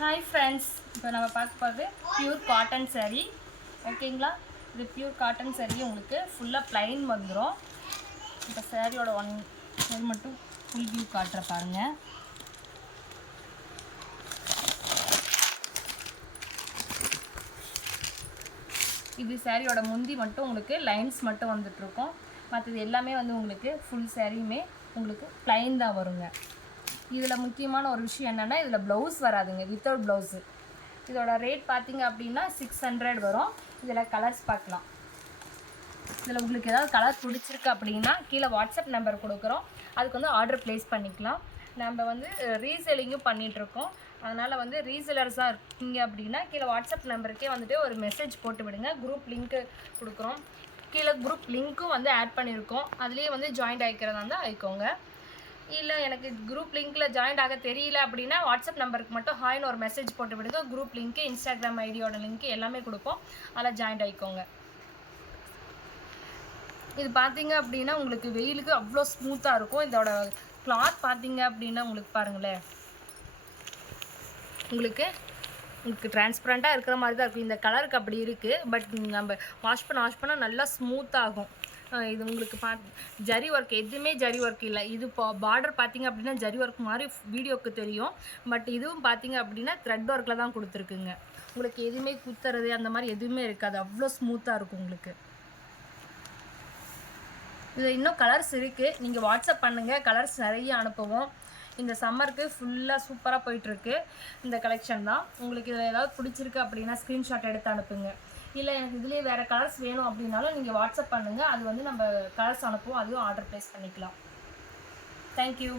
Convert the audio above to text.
Hi friends, இப்போ நம்ம பார்க்க போகிறது பியூர் காட்டன் saree. ஓகேங்களா? இது பியூர் காட்டன் saree உங்களுக்கு ஃபுல்லாக ப்ளைன் வந்துடும். இப்போ சாரியோட ஒன் சைடு மட்டும் ஃபுல் வியூ காட்டுற பாருங்கள். இது சாரியோட முந்தி மட்டும் உங்களுக்கு லைன்ஸ் மட்டும் வந்துட்டுருக்கோம். மற்றது எல்லாமே வந்து உங்களுக்கு ஃபுல் சாரியுமே உங்களுக்கு ப்ளைன் தான் வருங்க. இதில் முக்கியமான ஒரு விஷயம் என்னென்னா, இதில் ப்ளவுஸ் வராதுங்க, வித்தவுட் ப்ளவுஸு. இதோட ரேட் பார்த்திங்க அப்படின்னா 600 வரும். இதில் கலர்ஸ் பார்க்கலாம். இதில் உங்களுக்கு ஏதாவது கலர் பிடிச்சிருக்கு அப்படின்னா கீழே வாட்ஸ்அப் நம்பர் கொடுக்குறோம், அதுக்கு வந்து ஆர்டர் ப்ளேஸ் பண்ணிக்கலாம். நம்ம வந்து ரீசெல்லிங்கும் பண்ணிகிட்ருக்கோம். அதனால் வந்து ரீசெலர்ஸாக இருக்கீங்க அப்படின்னா கீழே வாட்ஸ்அப் நம்பருக்கே வந்துட்டு ஒரு மெசேஜ் போட்டு விடுங்க. குரூப் லிங்க்கு கொடுக்குறோம். கீழே குரூப் லிங்க்கும் வந்து ஆட் பண்ணியிருக்கோம். அதுலேயே வந்து ஜாயின்ட் ஆகிக்கிறதா இருந்தால் ஆயிக்கோங்க. இல்லை எனக்கு குரூப் லிங்க்கில் ஜாயின்ட் ஆக தெரியல அப்படின்னா வாட்ஸ்அப் நம்பருக்கு மட்டும் ஹாய்னு ஒரு மெசேஜ் போட்டு விடுங்க. குரூப் லிங்க்கு, இன்ஸ்டாகிராம் ஐடியோட லிங்க்கு எல்லாமே கொடுப்போம். அதில் ஜாயின்ட் ஆகிக்கோங்க. இது பார்த்தீங்க அப்படின்னா உங்களுக்கு வெயிலுக்கு அவ்வளோ ஸ்மூத்தாக இருக்கும். இதோட கிளாத் பார்த்தீங்க அப்படின்னா உங்களுக்கு பாருங்களேன், உங்களுக்கு டிரான்ஸ்பரண்ட்டாக இருக்கிற மாதிரி தான் இருக்கும். இந்த கலருக்கு அப்படி இருக்குது. பட் நம்ம வாஷ் பண்ண நல்லா ஸ்மூத்தாகும். இது உங்களுக்கு ஜரி ஒர்க், எதுவுமே ஜரி ஒர்க் இல்லை. இது பார்டர் பார்த்திங்க அப்படின்னா ஜரி ஒர்க் மாதிரி வீடியோவுக்கு தெரியும். பட் இதுவும் பார்த்திங்க அப்படின்னா த்ரெட் ஒர்க்கில் தான் கொடுத்துருக்குங்க. உங்களுக்கு எதுவுமே குத்துறது அந்த மாதிரி எதுவுமே இருக்காது. அவ்வளோ ஸ்மூத்தாக இருக்கும் உங்களுக்கு. இது இன்னும் கலர்ஸ் இருக்குது, நீங்கள் வாட்ஸ்அப் பண்ணுங்கள், கலர்ஸ் நிறைய அனுப்புவோம். இந்த சம்மருக்கு ஃபுல்லாக சூப்பராக போயிட்டுருக்கு இந்த கலெக்ஷன் தான். உங்களுக்கு இதில் ஏதாவது பிடிச்சிருக்கு அப்படின்னா ஸ்க்ரீன்ஷாட் எடுத்து அனுப்புங்க. இல்லை எனக்கு இதுலேயே வேறு கலர்ஸ் வேணும் அப்படின்னாலும் நீங்கள் வாட்ஸ்அப் பண்ணுங்கள், அது வந்து நம்ம கலர்ஸ் அனுப்புவோம், அதுவும் ஆர்டர் ப்ளேஸ் பண்ணிக்கலாம். தேங்க்யூ.